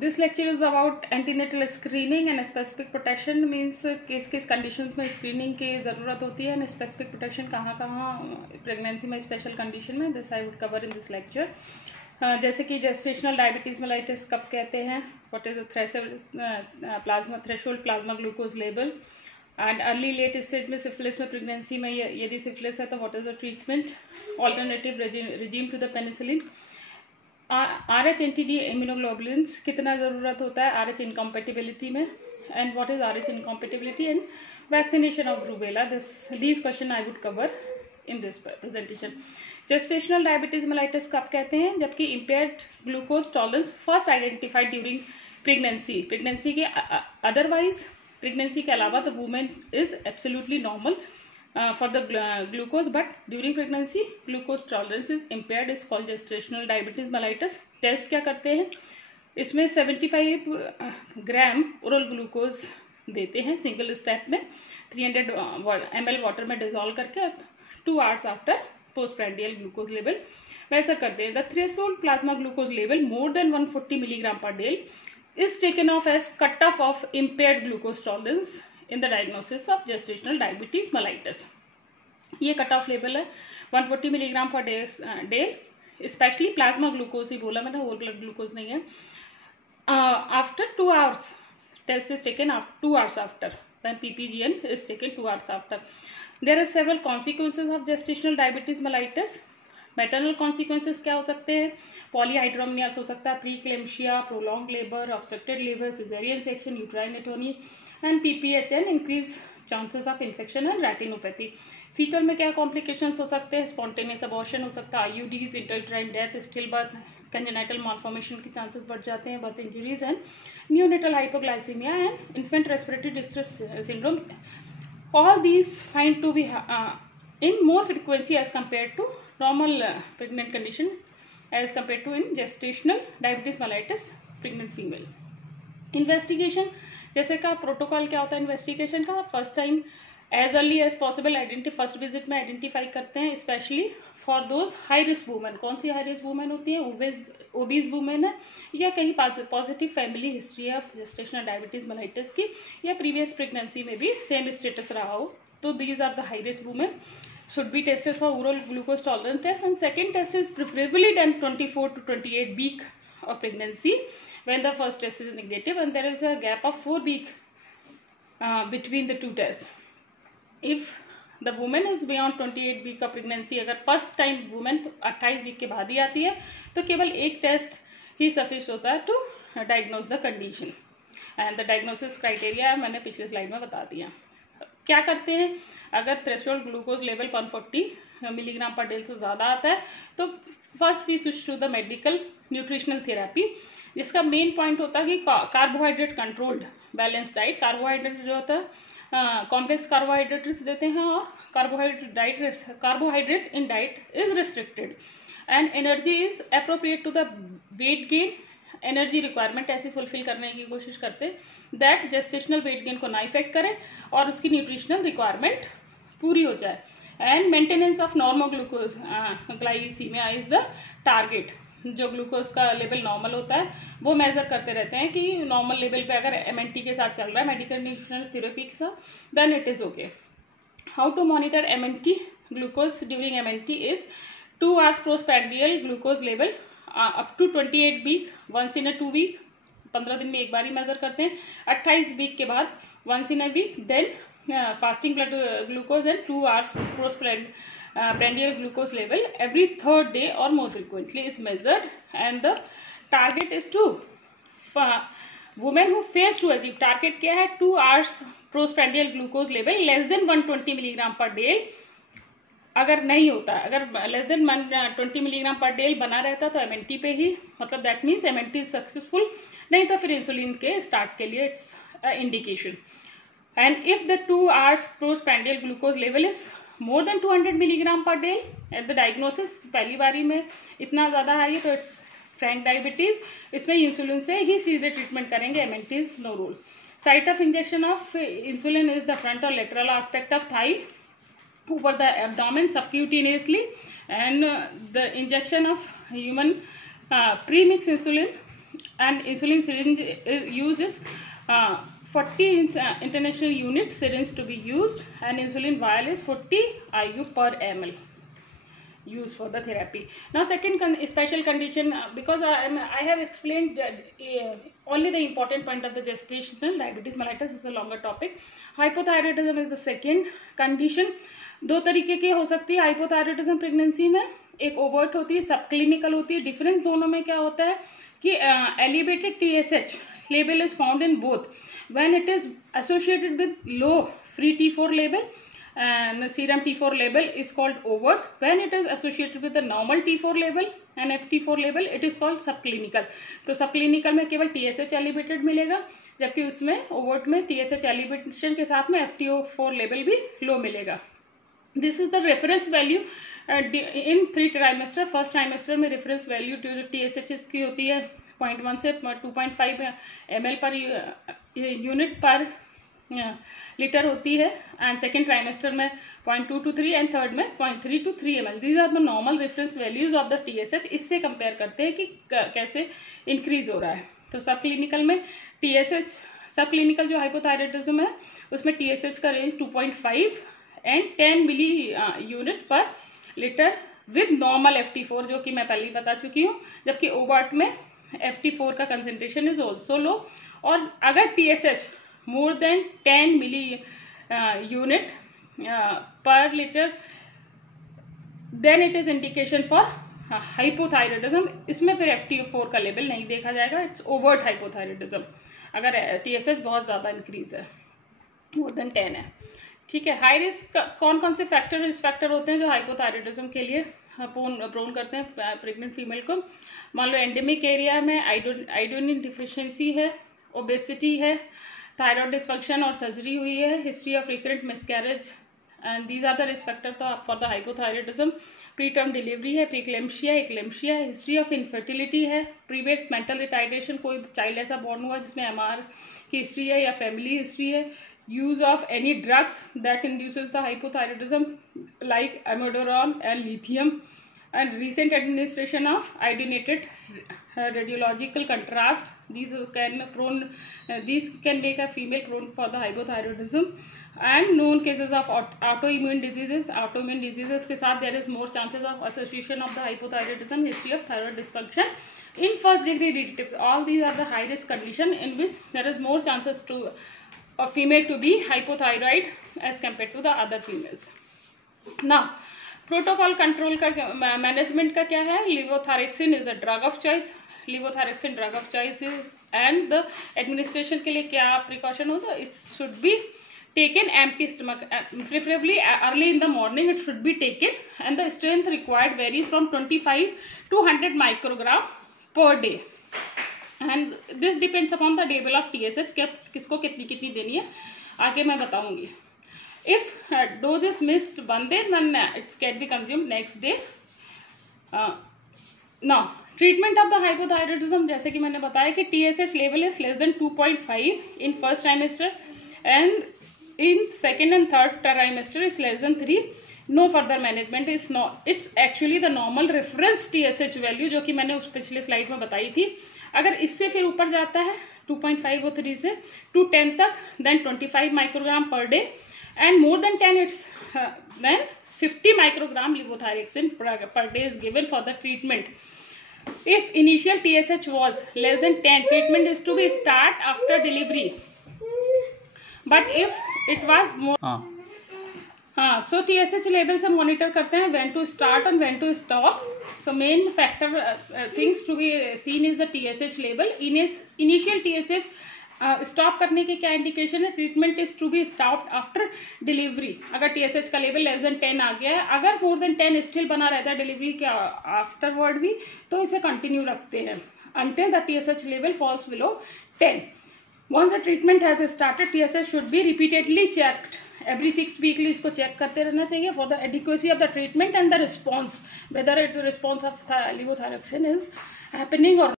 This lecture is about antenatal screening and specific protection, means किस conditions में screening की ज़रूरत होती है, एंड स्पेसिफिक प्रोटेक्शन कहाँ प्रेगनेंसी में स्पेशल कंडीशन में. This I would cover in this lecture. जैसे कि जेस्टेशनल डायबिटीज मेलाइटिस कब कहते हैं, what is the plasma threshold plasma glucose level, and early late stage में सिफिलिस में प्रेगनेंसी में यदि सिफिलिस है तो what is the treatment, alternative regimen to the penicillin, RH NTD immunoglobulins कितना ज़रूरत होता है RH इनकम्पेटिबिलिटी में, and what is RH incompatibility, and vaccination of rubella. These question I would cover in this presentation. Gestational diabetes mellitus कब कहते हैं, जबकि impaired glucose tolerance first identified during pregnancy के अदरवाइज प्रेगनेंसी के अलावा the women is absolutely normal for the glucose, but during pregnancy glucose tolerance is impaired, is called gestational diabetes mellitus. Test क्या करते हैं, इसमें 75 ग्राम ओरल ग्लूकोज देते हैं single step में 300 ml वाटर में डिजोल्व करके 2 hours after postprandial glucose level वैसा करते हैं. The threshold plasma glucose level more than 140 milligram per day is taken off as cut off of impaired glucose tolerance in the diagnosis of gestational diabetes mellitus. ये cut off level है 140 milligram per day. Specially plasma glucose ही बोला मैंने, whole blood glucose नहीं है. After 2 hours test is taken 2 hours after, when PPGN is taken 2 hours after. There are several consequences of gestational diabetes mellitus. Maternal consequences क्या हो सकते हैं, polyhydramnios हो सकता है, preeclampsia, prolonged labour, obstructed labour, caesarean section, uterine atony, and PPHN increase chances of infection and retinopathy. Foetal में क्या complications हो सकते हैं, स्पॉन्टेनियस अबॉर्शन हो सकता है, IUDs, intrauterine death, still birth, congenital malformation के चांसेस बढ़ जाते हैं, birth injuries and neonatal hypoglycaemia and infant respiratory distress syndrome. All these find to be in more frequency as compared to normal pregnant condition as compared to in gestational diabetes mellitus pregnant female. Investigation जैसे का protocol क्या होता है investigation का, first time as early as possible first visit में identify करते हैं, specially for those high risk women. कौन सी हाई रिस्क वुमेन होती है, ओबीज वुमेन है, या कहीं positive family history of gestational diabetes mellitus की, या प्रीवियस प्रेगनेंसी में भी सेम स्टेटस रहा हो, तो these are the high risk women should be tested for oral glucose tolerance test. And second test is preferably done 24 to 28 week of pregnancy when the first test is negative, and there is a gap of 4 week between the two tests. If the woman is beyond 28 week of pregnancy, अगर first time women 28 week के बाद ही आती है तो केवल एक test ही sufficient होता है to diagnose the condition. And the diagnosis criteria मैंने पिछले स्लाइड में बता दिया. क्या करते हैं, अगर threshold glucose level 140 milligram per day से ज़्यादा आता है तो first we switch to the medical nutritional therapy, जिसका मेन पॉइंट होता है कि carbohydrate controlled balance diet. Carbohydrate जो होता है कॉम्प्लेक्स कार्बोहाइड्रेट्स देते हैं, और carbohydrate in diet is restricted, and energy is appropriate to the weight gain. Energy requirement ऐसे फुलफिल करने की कोशिश करते हैं दैट जेस्टेशनल वेट गेन को ना इफेक्ट करे और उसकी न्यूट्रिशनल रिक्वायरमेंट पूरी हो जाए. And maintenance of normal glucose glycaemia is the target. जो ग्लूकोज का लेवल नॉर्मल होता है वो मेजर करते रहते हैं कि नॉर्मल लेवल पे अगर MNT के साथ चल रहा है, मेडिकल न्यूट्रिशनल थेरेपी के साथ, then it is okay. How to monitor MNT glucose during MNT is 2 hours postprandial glucose level up to 28 week, once in a 2 week, 15 दिन में एक बार ही मेजर करते हैं. 28 वीक के बाद once in a week, then fasting blood glucose and 2 hours postprandial glucose level every 3rd day or more frequently is measured, and the target is to women who fails to achieve, target क्या है, 2 hours postprandial glucose level less than 120 milligram per day. अगर नहीं होता, अगर less than 120 milligram per day बना रहता तो MNT पे ही, मतलब that means MNT is successful, नहीं तो फिर इंसुलिन के स्टार्ट के लिए it's indication. And if the 2 hours postprandial glucose level is more than 200 milligram per day at the diagnosis, पहली बारी में इतना ज़्यादा है तो इट्स फ्रैंक डायबिटीज. इसमें इंसुलिन से ही सीधे ट्रीटमेंट करेंगे, MNT is no role. Site of injection of insulin is the front और lateral aspect of thigh over the abdomen subcutaneously, and the injection of human premix insulin and insulin syringe is used is 40 international unit syringe to be used, and insulin vial is 40 IU per ml used for the therapy. Now second special condition, because I have explained only the important point of the gestational diabetes mellitus is a longer topic. Hypothyroidism is the second condition. दो तरीके की हो सकती है hypothyroidism pregnancy में, एक overt होती है, सब क्लिनिकल होती है. डिफरेंस दोनों में क्या होता है कि elevated TSH level is found in both when it is associated with low free T4 level and serum T4 level is called overt. When it is associated with the normal T4 level and FT4 level, it is called subclinical. तो subclinical में केवल TSH elevated मिलेगा, जबकि उसमें overt में TSH elevation के साथ में FT4 level भी low मिलेगा. This is the reference value in 3 trimester. First trimester में रेफरेंस वैल्यू जो TSH की होती है 0.1 से 2.5 ml पर यूनिट पर लीटर होती है, एंड सेकेंड ट्राइमेस्टर में 0.2 to 3 एंड थर्ड में 0.3 to 3 ml. These are the normal reference values of the TSH. इससे कंपेयर करते हैं कि कैसे इंक्रीज हो रहा है. तो सब क्लिनिकल में TSH, सब क्लिनिकल जो हाइपोथायरॉयडिज्म है उसमें TSH का रेंज 2.5 एंड 10 मिली यूनिट पर लीटर विद नॉर्मल FT4 जो कि मैं पहले ही बता चुकी हूँ, जबकि ओवर्ट में FT4 का कंसेंट्रेशन इज ऑल्सो लो. और अगर TSH more than 10 milli unit per liter, then it is indication for hypothyroidism. इसमें फिर FT4 का लेवल नहीं देखा जाएगा, इट्स ओवर्ट हाइपोथायरॉयडिज्म अगर TSH बहुत ज़्यादा इंक्रीज है, मोर देन 10 है. ठीक है. हाई रिस्क कौन कौन से फैक्टर रिस्क फैक्टर होते हैं जो हाइपोथायरॉयडिज्म के लिए प्रोन करते हैं प्रेग्नेंट फीमेल को? मान लो एंडेमिक एरिया में आयोडीन डिफिशियंसी है, ओबेसिटी है, थायराइड डिस्फंक्शन और सर्जरी हुई है, history of recurrent miscarriage, and these are the risk factor for the hypothyroidism. Preterm delivery है, preeclampsia, eclampsia, history of infertility है, प्रीवेट मेंटल रिटार्डेशन, कोई चाइल्ड ऐसा बॉर्न हुआ जिसमें MR की हिस्ट्री है या फैमिली हिस्ट्री है, use of any drugs that induces the hypothyroidism like amiodarone and lithium, and recent administration of iodinated radiological contrast. These can make a female prone for the hypothyroidism. And known cases of autoimmune diseases. Autoimmune diseases के साथ there is more chances of association of the hypothyroidism, history of thyroid dysfunction in first degree relatives. All these are the high risk condition in which there is more chances to a female to be hypothyroid as compared to the other females. Now protocol control का management का क्या है? Levothyroxine is a drug of choice. Levothyroxine drug of choice and the administration के लिए क्या precaution होगा? It should be taken empty stomach, preferably early in the morning it should be taken, and the strength required varies from 25 to 100 microgram per day, and this depends upon the level of TSH. किसको कितनी कितनी देनी है आगे मैं बताऊंगी. If dose is missed one day, then it can be consumed next day. Now treatment of the hypothyroidism, जैसे कि मैंने बताया कि TSH level is less than 2.5 in first trimester and in second and third trimester is less than 3. No further management is not. It's actually the normal reference TSH value जो कि मैंने उस पिछले स्लाइड में बताई थी. अगर इससे फिर ऊपर जाता है 2.5 और 3 से to 10 तक, then 25 microgram per day, and more than 10 it's then 50 microgram levothyroxine per day is given for the treatment. If initial TSH was less than 10, treatment is to be start after delivery, but if it was more so TSH level से monitor करते हैं when to start and when to stop. So main factor things to be seen is the TSH level. Initial TSH stop करने के क्या indication है? Treatment is to be stopped after delivery. अगर TSH का level less than 10 आ गया है, अगर मोर देन 10 स्टिल बना रहता है डिलीवरी के आफ्टरवर्ड भी, तो इसे कंटिन्यू रखते हैं until the TSH level falls below 10. Once the treatment has started, TSH should be repeatedly checked. Every 6 weekly इसको चेक करते रहना चाहिए for the adequacy of the treatment and the response, whether the response of levothyroxine is happening or